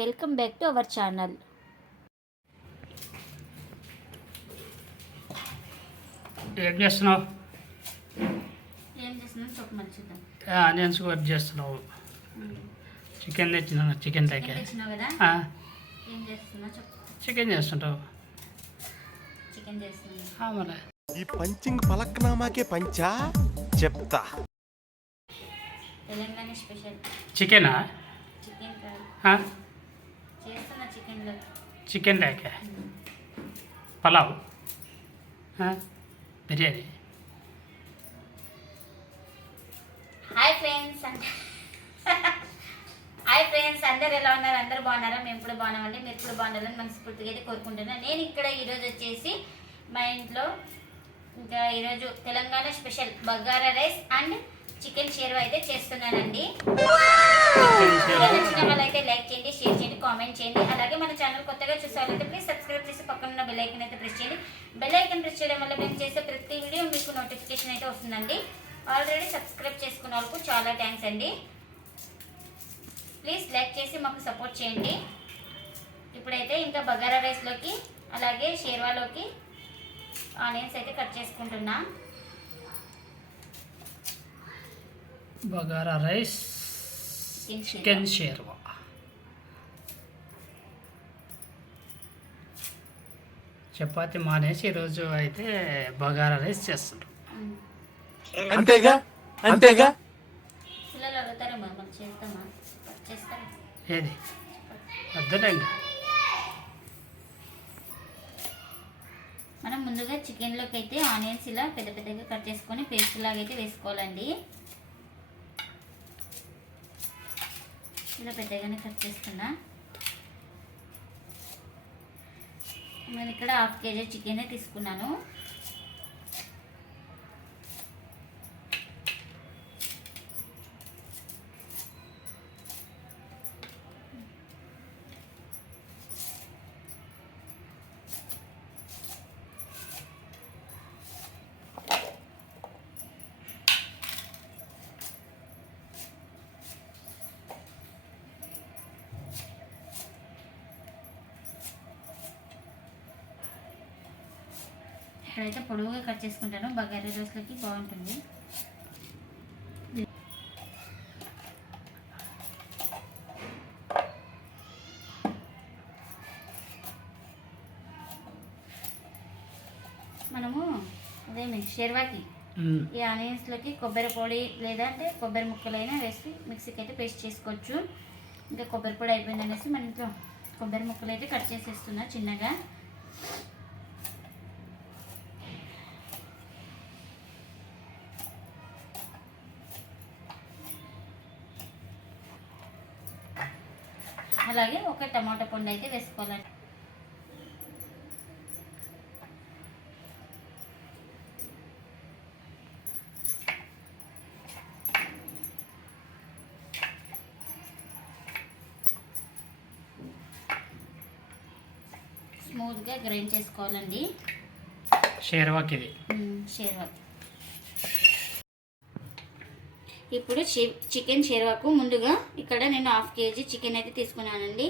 Welcome back to our channel. ఏం చేస్తున్నావు? Onions work చేస్తున్నావు. చికెన్ తెచ్చినాను చికెన్ చెప్పు. చికెన్ చేస్తుంటావు. ఈ పంచింగ్ పలక్నామాకే పంచా? చెప్తా. తెలంగాణ స్పెషల్. చికెనా? చికెన్ లేకే pulao biryani hi friends hi friends అందరు ఎలా ఉన్నారు? అందరు బాగున్నారా? మేము కూడా బాగున్నామండి. మీరు కూడా బాగున్నారని మనస్ఫూర్తిగా అయితే కోరుకుంటున్నాను. నేను ఇక్కడ ఈరోజు వచ్చేసి మా ఇంట్లో ఇంకా ఈరోజు Telangana special bagara rice and chicken sherva అయితే చేస్తున్నానండి. నచ్చిన వాళ్ళైతే లైక్ చేయండి షేర్ చేయండి కామెంట్ చేయండి. అలాగే మన ఛానల్ కొత్తగా చూసే వాళ్ళైతే ప్లీజ్ సబ్స్క్రైబ్ చేసి పక్కన ఉన్న బెల్ ఐకన్ అయితే ప్రెస్ చేయండి. బెల్ ఐకన్ ప్రెస్ చేయడం వల్ల మేము చేసే ప్రతి వీడియో మీకు నోటిఫికేషన్ అయితే వస్తుందండి. ఆల్రెడీ సబ్స్క్రైబ్ చేసుకున్న వాళ్ళకు చాలా థ్యాంక్స్ అండి. ప్లీజ్ లైక్ చేసి మాకు సపోర్ట్ చేయండి. ఇప్పుడైతే ఇంకా బగారా రైస్లోకి అలాగే షేర్వాలోకి ఆనియన్స్ అయితే కట్ చేసుకుంటున్నా. Bagara rice chicken sherva. Chapati మానేసి ఈరోజు అయితే బగారా రైస్ చేస్తుంటాం ఉమ్. అంతేగా? అంతేగా? ఏది? మనం ముందుగా చికెన్లోకి అయితే ఆనియన్స్ ఇలా పెద్ద పెద్దగా కట్ చేసుకొని పేస్ట్ లాగా అయితే వేసుకోవాలండి. ఇలా పెద్దగానే కట్ చేసుకున్నా. నేను ఇక్కడ హాఫ్ కేజీ చికెన్ తీసుకున్నాను. ఇక్కడైతే పొడవుగా కట్ చేసుకుంటాను. బగారా రైస్లోకి బాగుంటుంది. మనము అదేమి షెర్వాకి. ఈ ఆనియన్స్లోకి కొబ్బరి పొడి లేదంటే కొబ్బరి ముక్కలైనా వేసి మిక్సీకి అయితే పేస్ట్ చేసుకోవచ్చు. ఇంకా కొబ్బరి పొడి అయిపోయింది అనేసి మన ఇంట్లో కొబ్బరి ముక్కలు అయితే కట్ చేసేస్తున్నా చిన్నగా. అలాగే ఒక టమాటా పండు అయితే వేసుకోవాలండి. స్మూత్గా గ్రైండ్ చేసుకోవాలండి. షేర్వాకి ఇది. షేర్వా ఇప్పుడు చికెన్ షేర్వాకు ముందుగా ఇక్కడ నేను హాఫ్ కేజీ చికెన్ అయితే తీసుకున్నానండి.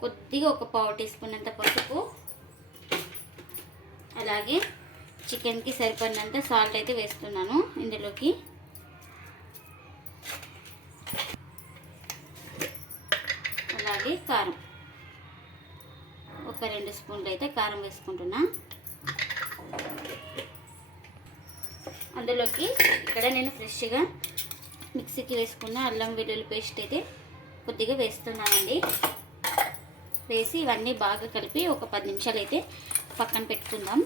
కొద్దిగా ఒక పావు టీ స్పూన్ అంత పసుపు. అలాగే చికెన్కి సరిపడినంత సాల్ట్ అయితే వేస్తున్నాను ఇందులోకి. అలాగే కారం. ఒక రెండు స్పూన్లు అయితే కారం వేసుకుంటున్నా. అందులోకి ఇక్కడ నేను ఫ్రెష్గా మిక్సీకి వేసుకున్న అల్లం వెల్లుల్లి పేస్ట్ అయితే కొద్దిగా వేస్తున్నానండి. వేసి ఇవన్నీ బాగా కలిపి ఒక పది నిమిషాలు అయితే పక్కన పెట్టుకుందాం.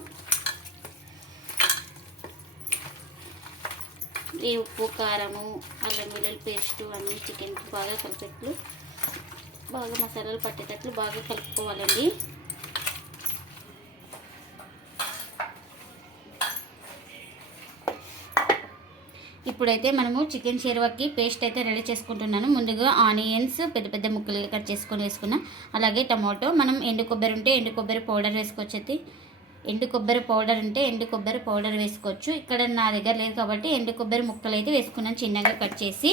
ఈ ఉప్పు కారము అల్లం వెల్లుల్లి పేస్టు అన్నీ చికెన్కి బాగా కలిపేట్లు బాగా మసాలాలు పట్టేటట్లు బాగా కలుపుకోవాలండి. ఇప్పుడైతే మనము చికెన్ షేర్వాకి పేస్ట్ అయితే రెడీ చేసుకుంటున్నాను. ముందుగా ఆనియన్స్ పెద్ద పెద్ద ముక్కలుగా కట్ చేసుకొని వేసుకున్నాం. అలాగే టమాటో మనం ఎండు కొబ్బరి ఉంటే ఎండు కొబ్బరి పౌడర్ వేసుకోవచ్చు. అయితే ఎండు కొబ్బరి పౌడర్ ఉంటే ఎండు కొబ్బరి పౌడర్ వేసుకోవచ్చు. ఇక్కడ నా దగ్గర లేదు కాబట్టి ఎండు కొబ్బరి ముక్కలు అయితే వేసుకున్నాను చిన్నగా కట్ చేసి.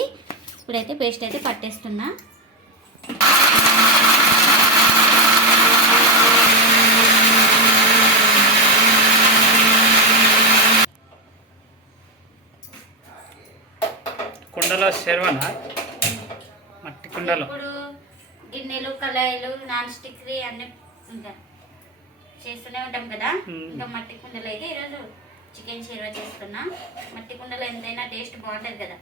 ఇప్పుడైతే పేస్ట్ అయితే పట్టేస్తున్నా. శర్వనా మట్టి కుండలు. ఇప్పుడు గిన్నెలు కళాయిలు నాన్ స్టిక్ అన్ని చేస్తూనే ఉంటాం కదా. ఇంకా మట్టి కుండలు అయితే ఈరోజు చికెన్ షేర్వా చేస్తున్నా. మట్టి కుండలు ఎంతైనా టేస్ట్ బాగుంటుంది కదా?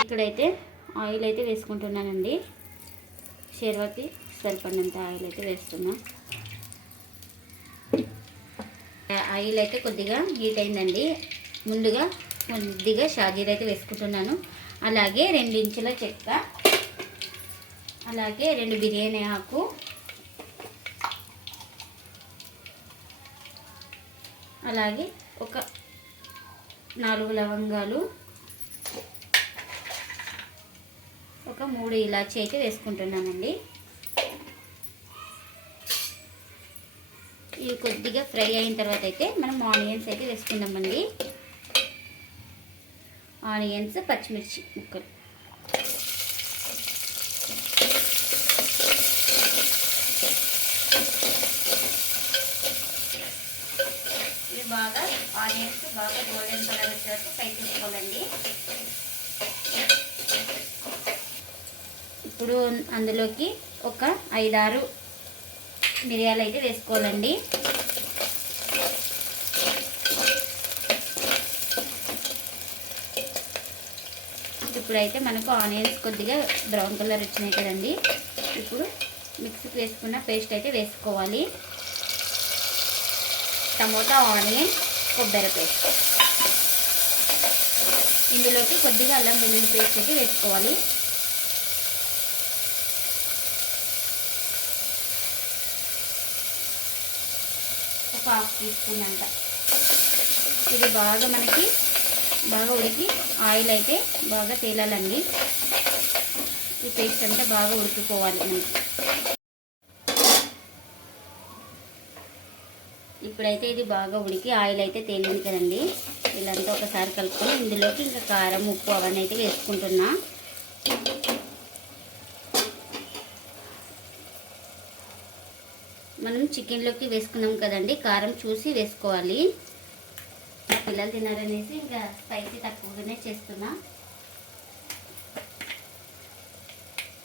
ఇక్కడైతే ఆయిల్ అయితే వేసుకుంటున్నానండి. షేర్వాకి సరిపడినంత ఆయిల్ అయితే వేస్తున్నా. ఆయిల్ అయితే కొద్దిగా హీట్ అయిందండి. ముందుగా కొద్దిగా షాజీర్ అయితే వేసుకుంటున్నాను. అలాగే రెండు ఇంచుల చెక్క అలాగే రెండు బిర్యానీ ఆకు అలాగే ఒక నాలుగు లవంగాలు ఒక మూడు ఇలాచి అయితే వేసుకుంటున్నానండి. ఇవి కొద్దిగా ఫ్రై అయిన తర్వాత అయితే మనం ఆనియన్స్ అయితే వేసుకుందామండి. ఆనియన్స్ పచ్చిమిర్చి ముక్కలు. ఇవి బాగా ఆనియన్స్ బాగా గోల్డెన్ కలర్ వచ్చే వరకు ఫ్రై చేసుకోవాలండి. ఇప్పుడు అందులోకి ఒక ఐదారు మిరియాలు అయితే వేసుకోవాలండి. ఇప్పుడైతే మనకు ఆనియన్స్ కొద్దిగా బ్రౌన్ కలర్ వచ్చినాయి కదండి. ఇప్పుడు మిక్సీకి వేసుకున్న పేస్ట్ అయితే వేసుకోవాలి. టమోటా ఆనియన్ కొబ్బరి పేస్ట్. ఇందులోకి కొద్దిగా అల్లం వెల్లుల్లి పేస్ట్ అయితే వేసుకోవాలి. ఒక హాఫ్ టీ స్పూన్ ఇది బాగా మనకి బాగా ఉడికి ఆయిల్ అయితే బాగా తేలాలండి. ఈ పేస్ట్ అంతా బాగా ఉడికిపోవాలి మనకి. ఇప్పుడైతే ఇది బాగా ఉడికి ఆయిల్ అయితే తేలింది కదండి. ఇలాంతా ఒకసారి కలుపుకొని ఇందులోకి ఇంకా కారం ఉప్పు అవన్నీ అయితే వేసుకుంటున్నా. మనం చికెన్లోకి వేసుకున్నాం కదండి కారం చూసి వేసుకోవాలి. పిల్లలు తినారనేసి ఇంకా స్పైసీ తక్కువగానే చేస్తున్నా.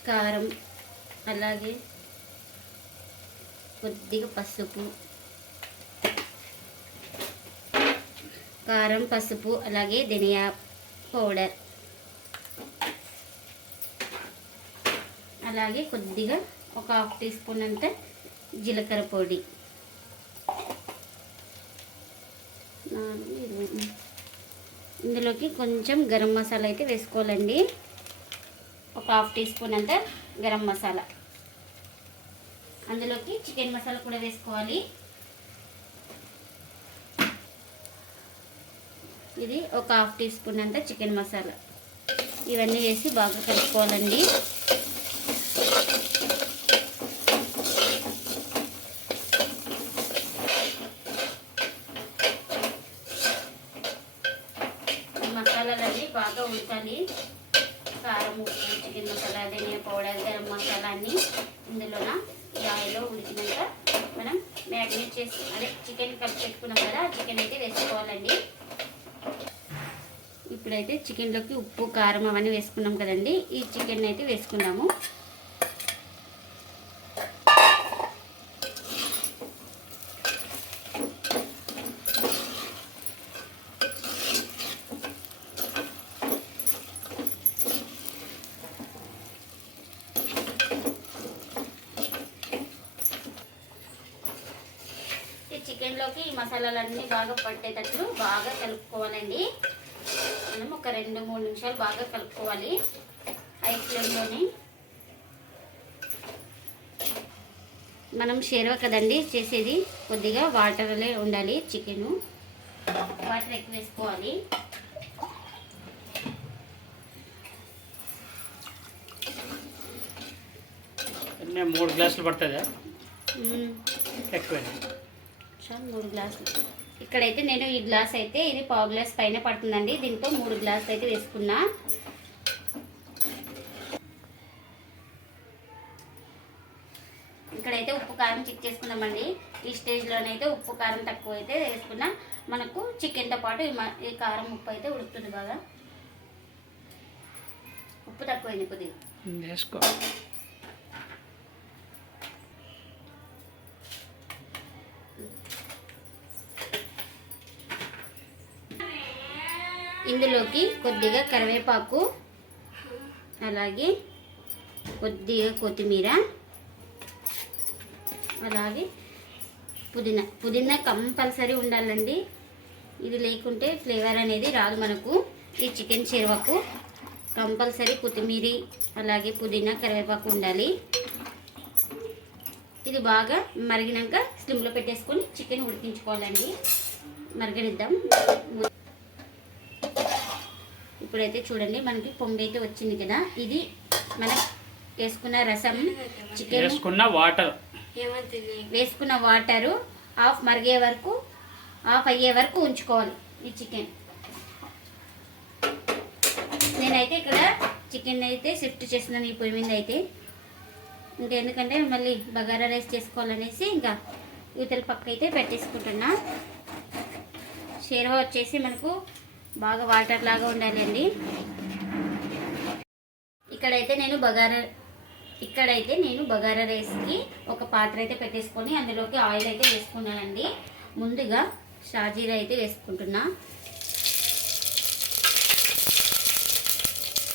కారం అలాగే కొద్దిగా పసుపు కారం పసుపు అలాగే ధనియా పౌడర్ అలాగే కొద్దిగా ఒక హాఫ్ టీ స్పూన్ అంటే జీలకర్ర పొడి. నాలుగు ఇరవై ఇందులోకి కొంచెం గరం మసాలా అయితే వేసుకోవాలండి. ఒక హాఫ్ టీ స్పూన్ అంత గరం మసాలా. అందులోకి చికెన్ మసాలా కూడా వేసుకోవాలి. ఇది ఒక హాఫ్ టీ స్పూన్ అంత చికెన్ మసాలా. ఇవన్నీ వేసి బాగా కలుపుకోవాలండి ఈ మసాలాలన్నీ బాగా ఉడకాలి కారం ఉప్పు చికెన్ మసాలా ధనియా పౌడర్ గరం మసాలా అన్ని ఇందులోన ఈ ఆయిల్లో ఉడికినాక మనం మ్యారినేట్ చేసి అదే చికెన్ కలిపి పెట్టుకున్నాం కదా చికెన్ అయితే వేసుకోవాలండి ఇప్పుడైతే చికెన్లోకి ఉప్పు కారం అవన్నీ వేసుకున్నాం కదండి. ఈ చికెన్ అయితే వేసుకున్నాము ఈ చికెన్లోకి ఈ మసాలాలన్నీ బాగా పట్టేటట్లు బాగా కలుపుకోవాలండి. మనం ఒక రెండు మూడు నిమిషాలు బాగా కలుపుకోవాలి హై ఫ్లేమ్లోనే మనం షేర్వ కదండి చేసేది? కొద్దిగా వాటర్లే ఉండాలి చికెను. వాటర్ ఎక్కువ వేసుకోవాలి. మూడు గ్లాసులు పడుతుందా. ఎక్కువ చాలు మూడు గ్లాసులు. ఇక్కడైతే నేను ఈ గ్లాస్ అయితే ఇది పావు గ్లాస్ పైన పడుతుందండి. దీంతో మూడు గ్లాసులు అయితే వేసుకున్నా. ఇక్కడైతే ఉప్పు కారం చెక్ చేసుకుందామండి. ఈ స్టేజ్లోనైతే ఉప్పు కారం తక్కువ అయితే వేసుకున్నా. మనకు చికెన్తో పాటు ఈ ఈ కారం ఉప్పు అయితే ఉడుకుతుంది బాగా ఉప్పు తక్కువైంది కొద్దిగా. ఇందులోకి కొద్దిగా కరివేపాకు అలాగే కొద్దిగా కొత్తిమీర అలాగే పుదీనా. పుదీనా కంపల్సరీ ఉండాలండి. ఇది లేకుంటే ఫ్లేవర్ అనేది రాదు మనకు. ఈ చికెన్ చేరువకు కంపల్సరీ కొత్తిమీర అలాగే పుదీనా కరివేపాకు ఉండాలి. ఇది బాగా మరిగినాక స్లిమ్లో పెట్టేసుకొని చికెన్ ఉడికించుకోవాలండి. మరగనిద్దాం. ఇప్పుడైతే చూడండి మనకి పొంగి అయితే వచ్చింది కదా. ఇది మనం వేసుకున్న రసం చికెన్ వేసుకున్న వాటర్. వేసుకున్న వాటరు హాఫ్ మరిగే వరకు హాఫ్ అయ్యే వరకు ఉంచుకోవాలి ఈ చికెన్. నేనైతే ఇక్కడ చికెన్ అయితే షిఫ్ట్ చేస్తున్నాను ఈ పొయ్యి మీద అయితే. ఇంకా ఎందుకంటే మళ్ళీ బగారా రైస్ చేసుకోవాలనేసి ఇంకా యువతల పక్క అయితే పెట్టేసుకుంటున్నా. షేర్వా వచ్చేసి మనకు బాగా వాటర్ లాగా ఉండాలండి. ఇక్కడైతే నేను బగారా ఇక్కడైతే నేను బగారా రైస్కి ఒక పాత్ర అయితే పెట్టేసుకొని అందులోకి ఆయిల్ అయితే వేసుకున్నానండి. ముందుగా షాజీరా అయితే వేసుకుంటున్నా.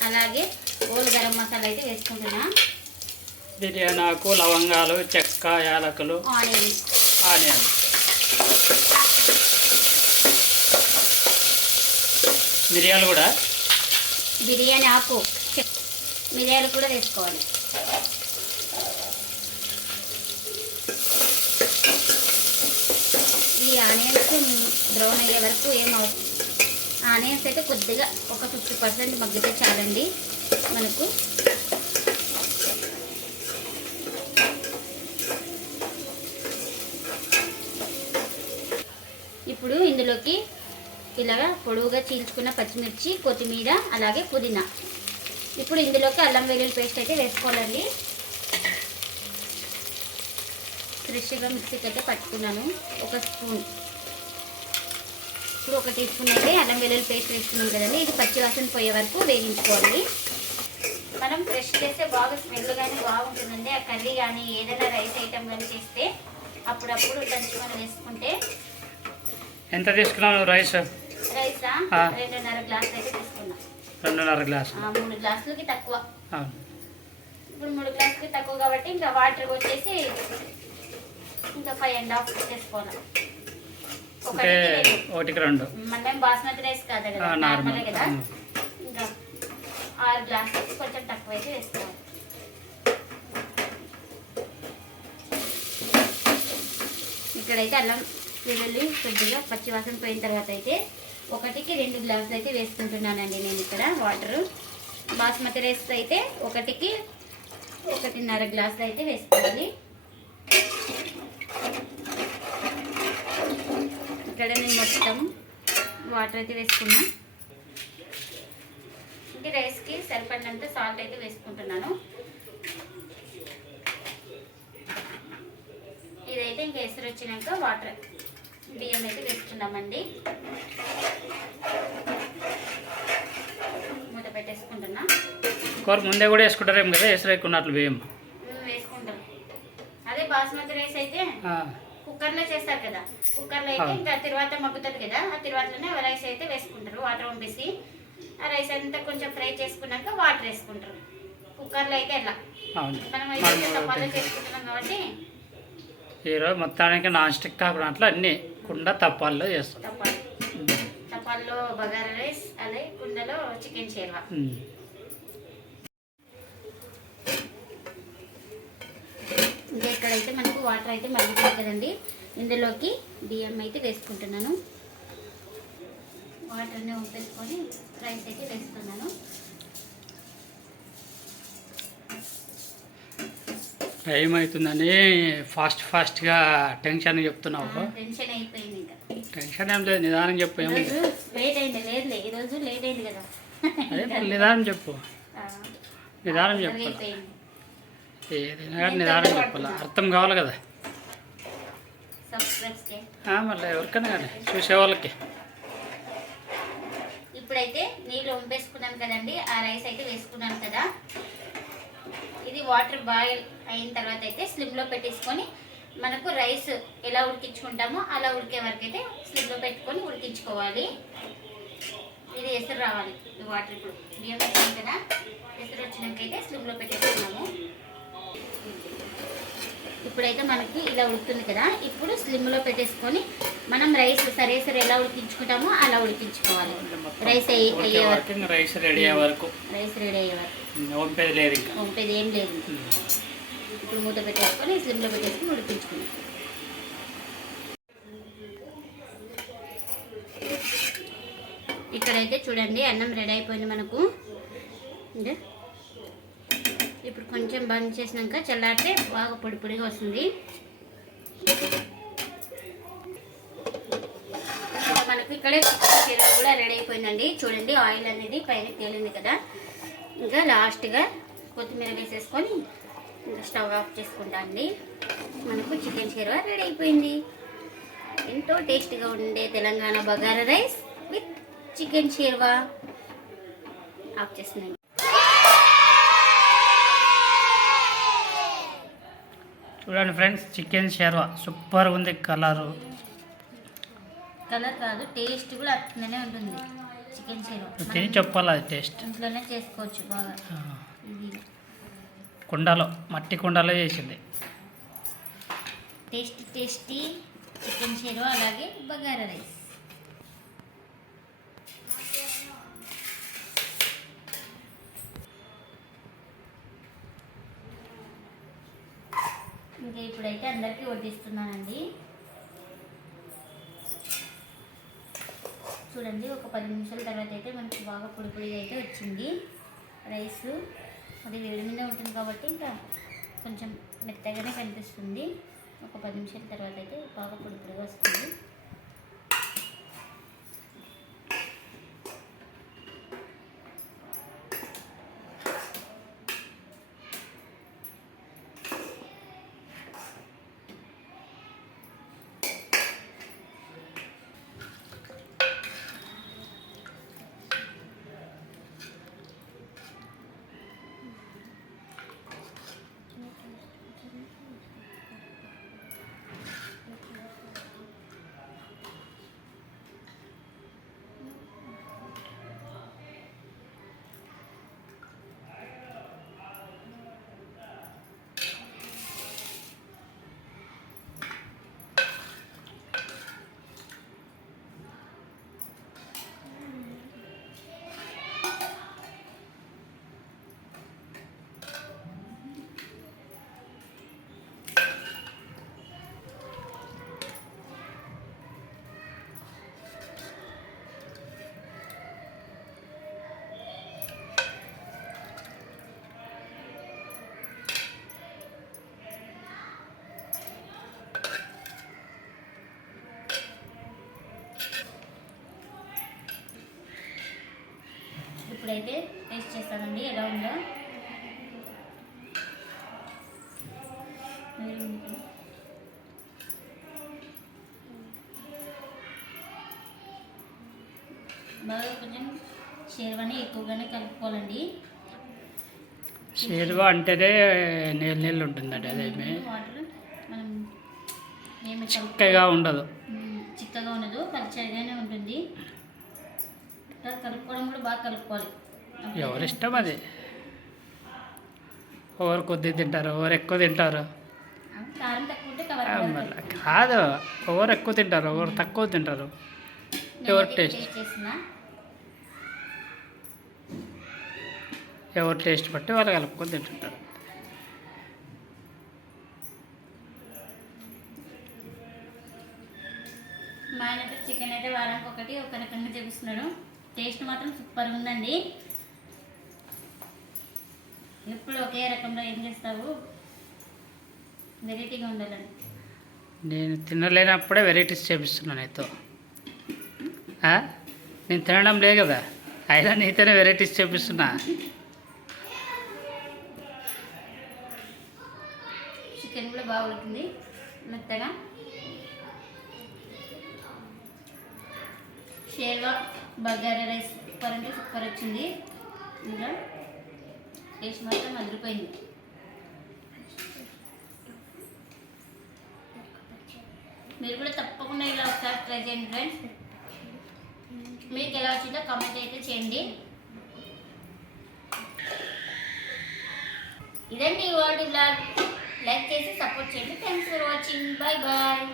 అలాగే ఓల్ గరం మసాలా అయితే వేసుకుంటున్నా. బిర్యానీ లవంగాలు చెక్క యాలకులు ఆనియన్స్. ఆనియన్ మిరియాలు కూడా? బిర్యానీ ఆకు. మిరియాలు కూడా వేసుకోవాలి. ఈ ఆనియన్స్ బ్రౌన్ అయ్యే వరకు ఏం ఆనియన్స్ అయితే కొద్దిగా ఒక ఫిఫ్టీ పర్సెంట్ మగ్గితే చాలండి మనకు. ఇప్పుడు ఇందులోకి ఇలాగా పొడవుగా చీల్చుకున్న పచ్చిమిర్చి కొత్తిమీర అలాగే పుదీనా. ఇప్పుడు ఇందులోకి అల్లం వెల్లుల్లి పేస్ట్ అయితే వేసుకోవాలండి. ఫ్రెష్గా మిక్సీకి అయితే పట్టుకున్నాను. ఒక స్పూన్. ఇప్పుడు ఒక టీ స్పూన్ అయితే అల్లం వెల్లుల్లి పేస్ట్ వేసుకున్నాం కదండి. ఇది పచ్చి వాసన పోయే వరకు వేయించుకోవాలి. మనం ఫ్రెష్ చేస్తే బాగా స్మెల్ కానీ బాగుంటుందండి. ఆ కర్రీ కానీ ఏదైనా రైస్ ఐటమ్ కానీ చేస్తే అప్పుడప్పుడు దంచుకొని వేసుకుంటే ఎంత తీసుకున్నాను రైస్? రెండున్నర గ్లాసులు అయితే తీసుకున్నా. రెండున్నర గ్లాసు మూడు గ్లాసులకి తక్కువ. ఇప్పుడు మూడు గ్లాసులకి తక్కువ కాబట్టి ఇంకా వాటర్ వచ్చేసి ఇంకా ఫైవ్ అండ్ హాఫ్ చేసుకోవాలి అంటే ఒకటికి రెండు. మనం బాస్మతి రైస్ కాదు కదా నార్మల్. కదా. ఇంకా ఆరు గ్లాసులకి కొంచెం తక్కువ అయితే వేసుకోవాలి ఇక్కడైతే అల్లం వెల్లుల్లి కొద్దిగా పచ్చివాసన పోయిన తర్వాత అయితే ఒకటికి రెండు గ్లాసులు అయితే వేసుకుంటున్నానండి నేను ఇక్కడ వాటర్. బాస్మతి రైస్ అయితే ఒకటికి ఒకటిన్నర గ్లాసులు అయితే వేసుకోవాలి. ఇక్కడ నేను మొత్తం వాటర్ అయితే వేసుకున్నా. ఇంకా రైస్కి సరిపడినంత సాల్ట్ అయితే వేసుకుంటున్నాను. ఇదైతే ఇంకా ఎసరు వచ్చినాక వాటర్. బియ్యం అయితే వేసుకున్నామండి మూత పెట్టేసుకుంటున్నా. కూర ముందే కూడా వేసుకుంటారేం కదా ఎసరు ఎక్కున్నట్లు బియ్యం. వేసుకుంటాం. అదే బాస్మతి రైస్ అయితే కుక్కర్లో చేస్తారు కదా. కుక్కర్లో అయితే. ఇంకా తర్వాత మగ్గుతుంది కదా ఆ తర్వాతలోనే రైస్ అయితే వేసుకుంటారు. వాటర్ పంపేసి ఆ రైస్ అంతా కొంచెం ఫ్రై చేసుకున్నాక వాటర్ వేసుకుంటారు. కుక్కర్లో అయితే అవును. మనం అయితే చేసుకుంటున్నాం కాబట్టి ఈరోజు మొత్తానికి నాన్ స్టిక్ కాకుండా అట్లా అన్ని కుండ తప్పాల్లో చేస్తాం. తపాలు తపాల్లో బగారా రైస్ అదే కుండలో చికెన్ ఉమ్. ఇంకా ఇక్కడైతే మనకు వాటర్ అయితే మరుగుతుంది కదండి. ఇందులోకి బియ్యం అయితే వేసుకుంటున్నాను. వాటర్ని వంపేసుకొని రైస్ అయితే వేస్తున్నాను. టైం అవుతుందని ఫాస్ట్ ఫాస్ట్గా టెన్షన్ చెప్తున్నావు. టెన్షన్ అయిపోయింది ఇంకా. టెన్షన్ ఏం లేదు నిదానం చెప్పు ఏం లేదు. ఈరోజు లేట్ అయింది ఈరోజు లేట్ అయింది కదా. అదే నిదానం చెప్పు. నిదానం అయిపోయింది. ఏదైనా కానీ నిదానం చెప్పాలి? అర్థం కావాలి కదా. మళ్ళీ ఎవరికైనా కానీ చూసే వాళ్ళకి. ఇప్పుడైతే నీళ్ళు వంపేసుకున్నాను కదండి ఆ రైస్ అయితే వేసుకున్నాను కదా. ఇది వాటర్ బాయిల్ అయిన తర్వాత అయితే స్లిమ్లో పెట్టేసుకొని మనకు రైస్ ఎలా ఉడికించుకుంటామో అలా ఉడికే వరకు అయితే స్లిమ్లో పెట్టుకొని ఉడికించుకోవాలి. ఇది ఎసరు రావాలి ఈ వాటర్ ఇప్పుడు. బియ్యం వేసాం కదా ఎసరు వచ్చినాకైతే స్లిమ్లో పెట్టేసుకున్నాము. ఇప్పుడైతే మనకి ఇలా ఉడుకుతుంది కదా ఇప్పుడు స్లిమ్లో పెట్టేసుకొని మనం రైస్ సరేసరి ఎలా ఉడికించుకుంటామో అలా ఉడికించుకోవాలి. రైస్ అయ్యే వరకు. రైస్ రెడీ అయ్యే వరకు. రైస్ రెడీ అయ్యే వరకు. వంపేది లేదు ఇంకా. పంపేది ఏం లేదు. ఇప్పుడు మూత పెట్టేసుకొని స్లిమ్లో పెట్టేసుకొని ఉడికించుకున్నాం ఇక్కడైతే చూడండి అన్నం రెడీ అయిపోయింది మనకు. ఇప్పుడు కొంచెం బంద్ చేసినాక చల్లారితే బాగా పొడి పొడిగా వస్తుంది. మనకు ఇక్కడే కూడా రెడీ అయిపోయిందండి. చూడండి ఆయిల్ అనేది పైన తేలింది కదా. ఇంకా లాస్ట్గా కొత్తిమీర వేసేసుకొని ఇంకా స్టవ్ ఆఫ్ చేసుకుంటా అండి. మనకు చికెన్ షేర్వా రెడీ అయిపోయింది. ఎంతో టేస్టీగా ఉండే Telangana bagara rice with chicken sherva. Off చేస్తున్నాను. చూడండి ఫ్రెండ్స్ చికెన్ షేర్వా సూపర్ ఉంది కలరు. కలర్ కాదు టేస్ట్ కూడా అట్లనే ఉంటుంది. చికెన్ షేర్వా తిని చెప్పాలి అది టేస్ట్? ఇంట్లోనే చేసుకోవచ్చు బాగా. కుండలో మట్టి కుండలో చేసింది. టేస్టీ టేస్టీ చికెన్ షేర్వా అలాగే బగారా రైస్. ఇంకా ఇప్పుడైతే అందరికీ వడ్డిస్తున్నానండి. చూడండి ఒక పది నిమిషాల తర్వాత అయితే మనకి బాగా పొడి పొడిగా అయితే వచ్చింది. రైస్ అది వేడి మీద ఉంటుంది కాబట్టి ఇంకా కొంచెం మెత్తగానే కనిపిస్తుంది. ఒక పది నిమిషాల తర్వాత అయితే బాగా పొడి పొడిగా వస్తుంది. ఇప్పుడైతే టేస్ట్ చేస్తానండి ఎలా ఉందో. బాగా కొంచెం షేర్వాని ఎక్కువగానే కలుపుకోవాలండి. షేర్వా అంటేనే నీళ్ళు నీళ్ళు ఉంటుందండి అదేమి చిక్కగా ఉండదు. చిక్కగా ఉండదు పచ్చడిగానే ఉంటుంది. కలుపుకోవడం కూడా బాగా కలుపుకోవాలి. ఎవరి ఇష్టం అది? ఎవరు కొద్ది తింటారు ఎవరు ఎక్కువ తింటారు? కాదు ఎవరు ఎక్కువ తింటారు ఎవరు తక్కువ తింటారు? ఎవరి టేస్ట్? ఎవరు టేస్ట్ బట్టి వాళ్ళు కలుపుకొని తింటుంటారు. మా ఆయన చికెన్ అయితే వారానికి ఒకటి ఒక రకంగా చేపిస్తున్నాడు. టేస్ట్ మాత్రం సూపర్ ఉందండి. ఎప్పుడు ఒకే రకంలో ఏం చేస్తావు? వెరైటీగా ఉండాలండి నేను తినలేనప్పుడే వెరైటీస్ చేపిస్తున్నాను అయితే నేను తినడం లేదు కదా? అయినా నీతోనే వెరైటీస్ చేపిస్తున్నా. చికెన్ కూడా బాగుంటుంది. మెత్తగా. షేర్వా. బగారా రైస్ సూపర్ అంటే సూపర్ వచ్చింది. ఇంకా టేస్ట్ మాత్రం అదిరిపోయింది. మీరు కూడా తప్పకుండా ఇలా ఒకసారి ట్రై చేయండి ఫ్రెండ్స్. మీకు ఎలా వచ్చిందో కామెంట్ అయితే చేయండి. ఇదండి ఇవాళ బ్లాగ్ లైక్ చేసి సపోర్ట్ చేయండి. Thanks for watching bye bye